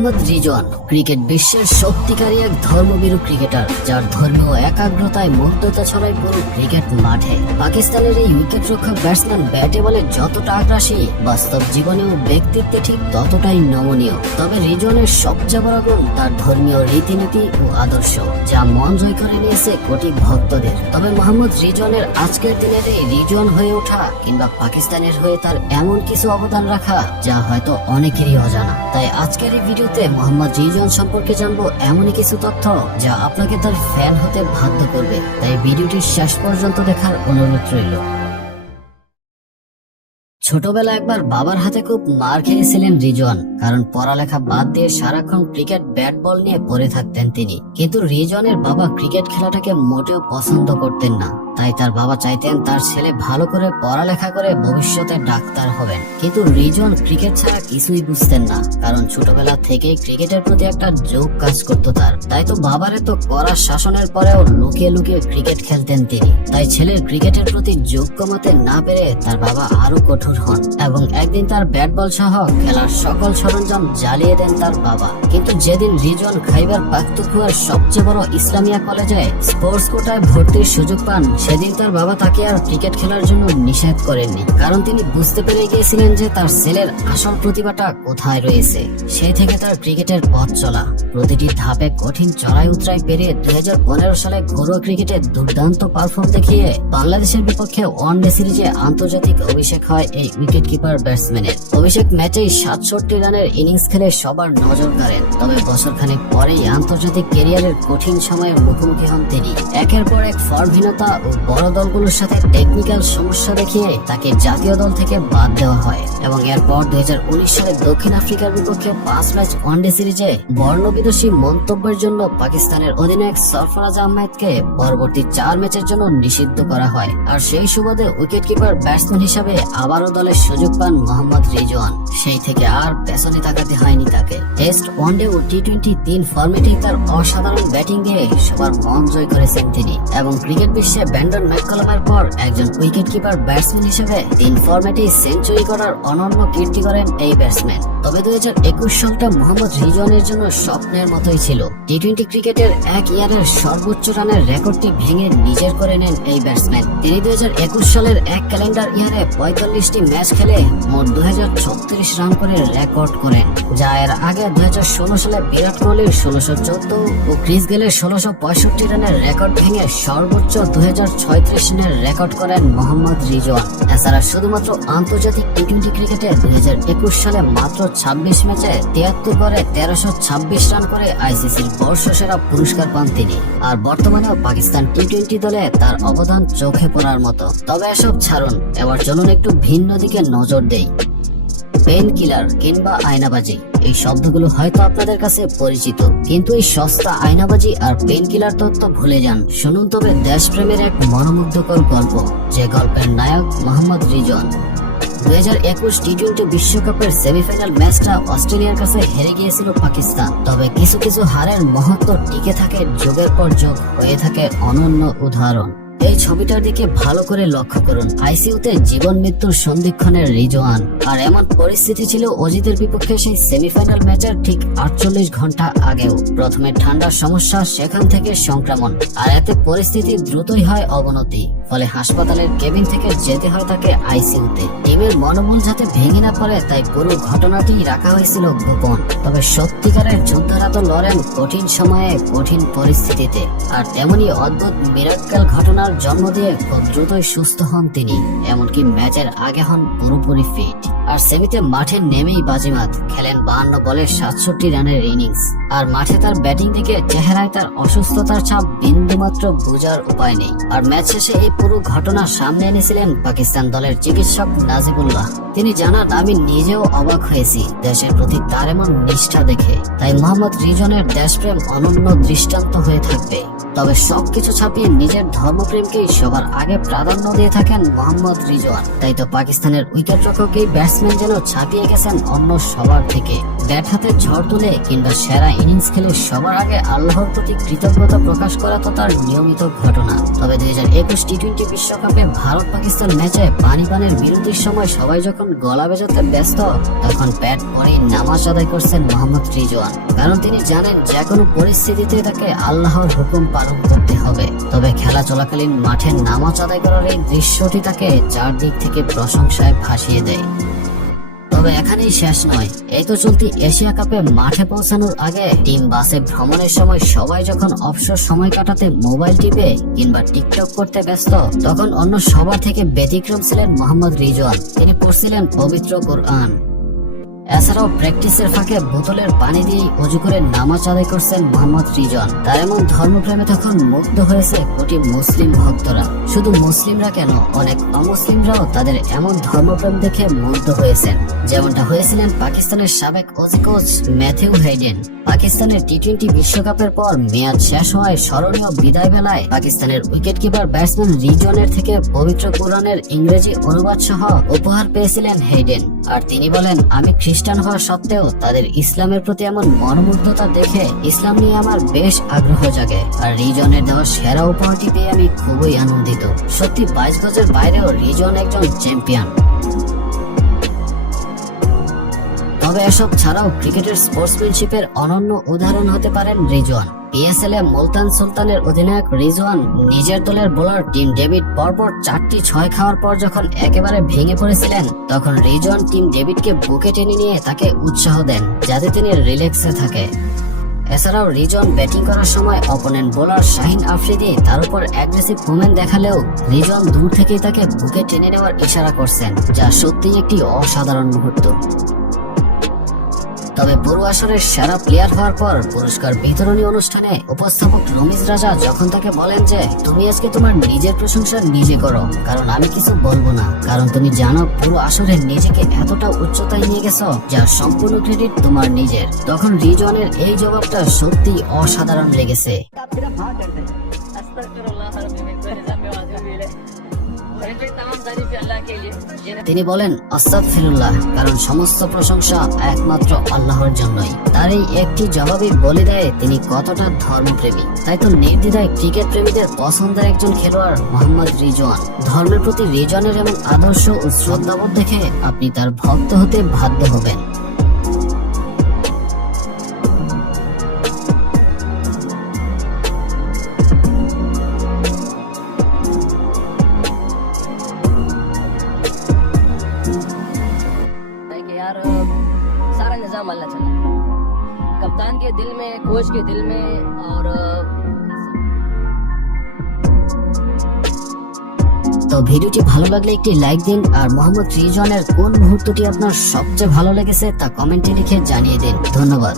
Mohammad Rizwan cricket বিশ্বের সত্যিকারী এক ধর্মভীরু cricketer, যার ধর্মীয় একাগ্রতায় মুগ্ধতা ছড়ায় পুরো ক্রিকেট মাঠে। পাকিস্তানের এই উইকেট রক্ষক ব্যাটসম্যান ব্যাটে বলে যতটা আগ্রাসী, বাস্তব জীবনেও ব্যক্তিত্বে ঠিক ততটাই নমনীয়। তবে রিজওয়ানের সবচেয়ে বড় গুণ তার ধর্মীয় রীতিনীতি ও আদর্শ, যা মন জয় করে নিয়েছে কোটি ভক্তদের। তবে মোহাম্মদ রিজওয়ানের আজকের দিনের এই রিজওয়ান হয়ে ওঠা কিংবা পাকিস্তানের হয়ে তার এমন কিছু অবদান রাখা যা হয়তো অনেকেরই অজানা। তাই আজকের এই ভিডিওতে মোহাম্মদ রিজওয়ান সম্পর্কে জানবো এমনই কিছু তথ্য যা আপনাকে তার ফ্যান হতে বাধ্য করবে। তাই ভিডিওটি শেষ পর্যন্ত দেখার অনুরোধ রইল। ছোটবেলা একবার বাবার হাতে খুব মার খেয়েছিলেন রিজওয়ান, কারণ পড়ালেখা বাদ দিয়ে সারাক্ষণ ক্রিকেট ব্যাট বল নিয়ে পড়ে থাকতেন তিনি। কিন্তু রিজওয়ানের বাবা ক্রিকেট খেলাটাকে মোটেও পছন্দ করতেন না, তাই তার বাবা চাইতেন তার ছেলে ভালো করে পড়ালেখা করে ভবিষ্যতে ডাক্তার হবেন। কিন্তু রিজওয়ান ক্রিকেট ছাড়া কিছুই বুঝতেন না, কারণ ছোটবেলা থেকেই ক্রিকেটের প্রতি একটা ঝোঁক কাজ করত তার। তাই তো বাবার এত কড়া শাসনের পরেও লুকিয়ে লুকিয়ে ক্রিকেট খেলতেন তিনি। তাই ছেলের ক্রিকেটের প্রতি ঝোঁক কমাতে না পেরে তার বাবা আরো কঠোর হন এবং একদিন তার ব্যাট বল সহ খেলার সকল সরঞ্জাম জ্বালিয়ে দেন তার বাবা। কিন্তু যেদিন রিজওয়ান খাইবার পাখতুনখোয়ার সবচেয়ে বড় ইসলামিয়া কলেজে স্পোর্টস কোটায় ভর্তির সুযোগ পান, সেদিন তার বাবা তাকে আর ক্রিকেট খেলার জন্য নিষেধ করেননি, কারণ তিনি বুঝতে পেরে গিয়েছিলেন যে তার ছেলের আসল প্রতিভাটা কোথায় রয়েছে। সেই থেকে তার ক্রিকেটের পথ চলা প্রতিটি ধাপে কঠিন চড়াই উতরাই পেরিয়ে 2015 সালে ঘরোয়া ক্রিকেটে দুর্দান্ত পারফর্ম দেখিয়ে বাংলাদেশের বিপক্ষে ওয়ানডে সিরিজে আন্তর্জাতিক অভিষেক হয় এই উইকেট কিপার ব্যাটসম্যানের। অভিষেক ম্যাচেই 67 রানের ইনিংস খেলে সবার নজর কাড়েন। তবে বছরখানেক পরেই আন্তর্জাতিক ক্যারিয়ারের কঠিন সময়ের মুখোমুখি হন তিনি। একের পর এক ফর্মহীনতা ও বড় দলগুলোর সাথে টেকনিক্যাল সমস্যা দেখিয়ে তাকে জাতীয় দল থেকে বাদ দেওয়া হয় এবং এরপর 2019 সালে দক্ষিণ আফ্রিকার বিপক্ষে 5 ম্যাচ ওয়ানডে সিরিজে বর্ণবিদোষী মন্তব্যের জন্য পাকিস্তানের অধিনায়ক সরফরাজ আহমেদকে পরবর্তী 4 ম্যাচের জন্য নিষিদ্ধ করা হয়। আর সেই সুবাদে উইকেট কিপার ব্যাটসম্যান হিসাবে আবারও দলের সুযোগ পান মোহাম্মদ রিজওয়ান। সেই থেকে আর পেছনে তাকাতে হয়নি তাকে। টেস্ট, ওয়ানডে ও টি-20 3 ফরম্যাটেই তার অসাধারণ ব্যাটিং দিয়ে সবার মন জয় করেছেন তিনি এবং ক্রিকেট বিশ্বে ব্রেন্ডন ম্যাককালামের পর একজন উইকেট কিপার ব্যাটসম্যান হিসেবে 3 ফরম্যাটেই সেঞ্চুরি করার অনন্য কীর্তি করেন এই ব্যাটসম্যান। তবে 2021 সালটা মোহাম্মদ রিজওয়ানের জন্য স্বপ্নের মতোই ছিল। টি-20 ক্রিকেটের এক ইয়ারের সর্বোচ্চ রানের রেকর্ডটি ভেঙে নিজের করে নেন এই ব্যাটসম্যান। তিনি 2021 সালের এক ক্যালেন্ডার ইয়ারে 45টি ম্যাচ খেলে মোট 2036 রান করে রেকর্ড করেন, যা এর আগে 2016 সালে বিরাট কোহলির 1614 ও ক্রিস গেলের 1665 রানের রেকর্ড ভেঙে সর্বোচ্চ 2036 রানের রেকর্ড করেন মোহাম্মদ রিজওয়ান। এছাড়া শুধুমাত্র আন্তর্জাতিক টি-20 ক্রিকেটে 2021 সালে মাত্র 26 ম্যাচে 73 করে 1326 রান করে আইসিসির বর্ষসেরা পুরস্কার পান তিনি। আর বর্তমানেও পাকিস্তান টি-20 দলে তার অবদান চোখে পড়ার মতো। তবে এসব ছাড়ুন, এবার চলুন একটু ভিন্ন দিকে নজর দেই। পেন কিলার কিংবা আয়নাবাজি, এই শব্দগুলো হয়তো আপনাদের কাছে পরিচিত, কিন্তু এই সস্তা আয়নাবাজি আর পেন কিলার তত্ত্ব ভুলে যান। শুনুন তবে দেশপ্রেমের এক মনোমুগ্ধকর গল্প, যে গল্পের নায়ক মোহাম্মদ রিজওয়ান। 2021 টি-20 বিশ্বকাপের সেমিফাইনাল ম্যাচটা অস্ট্রেলিয়ার কাছে হেরে গিয়েছিল পাকিস্তান। তবে কিছু কিছু হারের মহত্ব টিকে থাকে যুগের পর যুগ, হয়ে থাকে অনন্য উদাহরণ। এই ছবিটার দিকে ভালো করে লক্ষ্য করুন। আইসিইউতে জীবন মৃত্যুর সন্ধিক্ষণের রিজওয়ান। আর এমন পরিস্থিতি ছিল অজিতের বিপক্ষে সেই সেমিফাইনাল ম্যাচের ঠিক 48 ঘন্টা আগেও। প্রথমে ঠান্ডার সমস্যা, সেখান থেকে সংক্রমণ, আর এতে পরিস্থিতি দ্রুতই হয় অবনতি। ফলে হাসপাতালের কেবিন থেকে যেতে হয় তাকে আইসিইউতে। টিমের মনোবল যাতে ভেঙে না পড়ে, তাই পুরো ঘটনাটি রাখা হয়েছিল গোপন। তবে সত্যিকারের যোদ্ধারা তো লড়েন কঠিন সময়ে, কঠিন পরিস্থিতিতে। আর তেমনি অদ্ভুত মিরাক্কেল ঘটনার জন্ম দিয়ে খুব দ্রুতই সুস্থ হন তিনি, এমনকি ম্যাচের আগে হন পুরোপুরি ফিট। আর সেমিতে মাঠে নেমেই বাজিমাত খেলেন 52 বলে 67 রানের ইনিংস। আর মাঠে তার ব্যাটিং দিকে চেহারায় তার অসুস্থতার ছাপ বিন্দুমাত্র বোঝার উপায় নেই। আর ম্যাচ শেষে এই পুরো ঘটনা সামনে এনেছিলেন পাকিস্তান দলের চিকিৎসক নাজিবুল্লাহ। তিনি জানান, আমি নিজেও অবাক হয়েছি দেশের প্রতি তার এমন নিষ্ঠা দেখে। তাই মোহাম্মদ রিজওয়ানের দেশপ্রেম অনন্য দৃষ্টান্ত হয়ে থাকবে। তবে সবকিছু ছাপিয়ে নিজের ধর্মপ্রেমকেই সবার আগে প্রাধান্য দিয়ে থাকেন মোহাম্মদ রিজওয়ান। তাই তো পাকিস্তানের উইকেট রক্ষক এই ব্যাটসম্যান ব্যাটসম্যান যেন ছাপিয়ে গেছেন অন্য সবার থেকে। ব্যাট হাতে ঝড় তুলে কিংবা সেরা ইনিংস খেলে সবার আগে আল্লাহর প্রতি কৃতজ্ঞতা প্রকাশ করা তো তার নিয়মিত ঘটনা। তবে 2021 টি-20 বিশ্বকাপে ভারত পাকিস্তান ম্যাচে পানির বিরতির সময় সবাই যখন গলা বেজাতে ব্যস্ত, তখন ব্যাট পরেই নামাজ আদায় করছেন মোহাম্মদ রিজওয়ান। কারণ তিনি জানেন যে কোনো পরিস্থিতিতে তাকে আল্লাহর হুকুম পালন করতে হবে। তবে খেলা চলাকালীন মাঠে নামাজ আদায় করার এই দৃশ্যটি তাকে চারদিক থেকে প্রশংসায় ভাসিয়ে দেয়। তবে এখানেই শেষ নয়। এই তো চলতি এশিয়া কাপে মাঠে পৌঁছানোর আগে টিম বাসে ভ্রমণের সময় সবাই যখন অবসর সময় কাটাতে মোবাইল টিপে কিংবা টিকটক করতে ব্যস্ত, তখন অন্য সবার থেকে ব্যতিক্রম ছিলেন মোহাম্মদ রিজওয়ান। তিনি পড়ছিলেন পবিত্র কোরআন। এছাড়াও প্র্যাকটিসের ফাঁকে বোতলের পানি দিয়ে অজু করে নামাজ আদায় করছেন মোহাম্মদ রিজওয়ান। তার এমন ধর্মপ্রেমে তখন মুগ্ধ হয়েছে কোটি মুসলিম ভক্তরা। শুধু মুসলিমরা কেন, অনেক অমুসলিমরাও তাদের এমন ধর্মপ্রেম দেখে মুগ্ধ হয়েছেন। যেমনটা হয়েছিলেন পাকিস্তানের সাবেক অজি কোচ ম্যাথিউ হেইডেন। পাকিস্তানের টি-20 বিশ্বকাপের পর মেয়াদ শেষ হওয়ায় স্মরণীয় বিদায় বেলায় পাকিস্তানের উইকেট কিপার ব্যাটসম্যান রিজওয়ানের থেকে পবিত্র কোরআনের ইংরেজি অনুবাদ সহ উপহার পেয়েছিলেন হেইডেন। আর তিনি বলেন, আমি খ্রিস্টান হওয়া সত্ত্বেও তাদের ইসলামের প্রতি এমন মনোমুগ্ধতা দেখে ইসলাম নিয়ে আমার বেশ আগ্রহ জাগে। আর রিজওয়ানের দেওয়া সেরা উপহারটি পেয়ে আমি খুবই আনন্দিত। সত্যি 22 গজের বাইরেও রিজওয়ান একজন চ্যাম্পিয়ন। তবে এসব ছাড়াও ক্রিকেটের স্পোর্টসম্যানশিপের অনন্য উদাহরণ হতে পারেন রিজওয়ান। পিএসএল এ মুলতান সুলতানের অধিনায়ক রিজওয়ান নিজের দলের বোলার টিম ডেভিড পরপর 4টি 6 খাওয়ার পর যখন একেবারে ভেঙে পড়েছিলেন, তখন রিজওয়ান টিম ডেভিডকে বুকে টেনে নিয়ে তাকে উৎসাহ দেন যাতে তিনি রিল্যাক্সে থাকে। এছাড়াও রিজওয়ান ব্যাটিং করার সময় অপোনেন্ট বোলার শাহিন আফ্রিদি তার উপর অ্যাগ্রেসিভ মুভমেন্ট দেখালেও রিজওয়ান দূর থেকেই তাকে বুকে টেনে নেওয়ার ইশারা করছেন, যা সত্যিই একটি অসাধারণ মুহূর্ত। তবে পুরো আসরের সেরা প্লেয়ার হওয়ার পর পুরস্কার বিতরণী অনুষ্ঠানে উপস্থাপক রমিজ রাজা যখন তাকে বলেন যে তুমি আজকে তোমার নিজের প্রশংসা নিজে করো, কারণ আমি কিছু বলবো না, কারণ তুমি জানো পুরো আসরে নিজেকে এতটা উচ্চতায় নিয়ে গেছো যার সম্পূর্ণ ক্রেডিট তোমার নিজের। তখন রিজওয়ানের এই জবাবটা সত্যি অসাধারণ লেগেছে। তিনি বলেন, আস্তাগফিরুল্লাহ, কারণ সমস্ত প্রশংসা একমাত্র আল্লাহর জন্যই। তার এই একটি জবাবই বলে দেয় তিনি কতটা ধর্মপ্রেমী। তাই তো নির্দ্বিধায় ক্রিকেট প্রেমীদের পছন্দের একজন খেলোয়াড় মোহাম্মদ রিজওয়ান। ধর্মের প্রতি রিজওয়ানের এমন আদর্শ ও শ্রদ্ধাবোধ দেখে আপনি তার ভক্ত হতে বাধ্য হবেন। सारा निजाम अल्लाह चला, कप्तान के दिल में, कोच के दिल में। और তো ভিডিওটি ভালো লাগলে একটি লাইক দিন, আর মোহাম্মদ রিজওয়ানের কোন মুহূর্তটি আপনার সবচেয়ে ভালো লেগেছে তা কমেন্টে লিখে জানিয়ে দিন। ধন্যবাদ।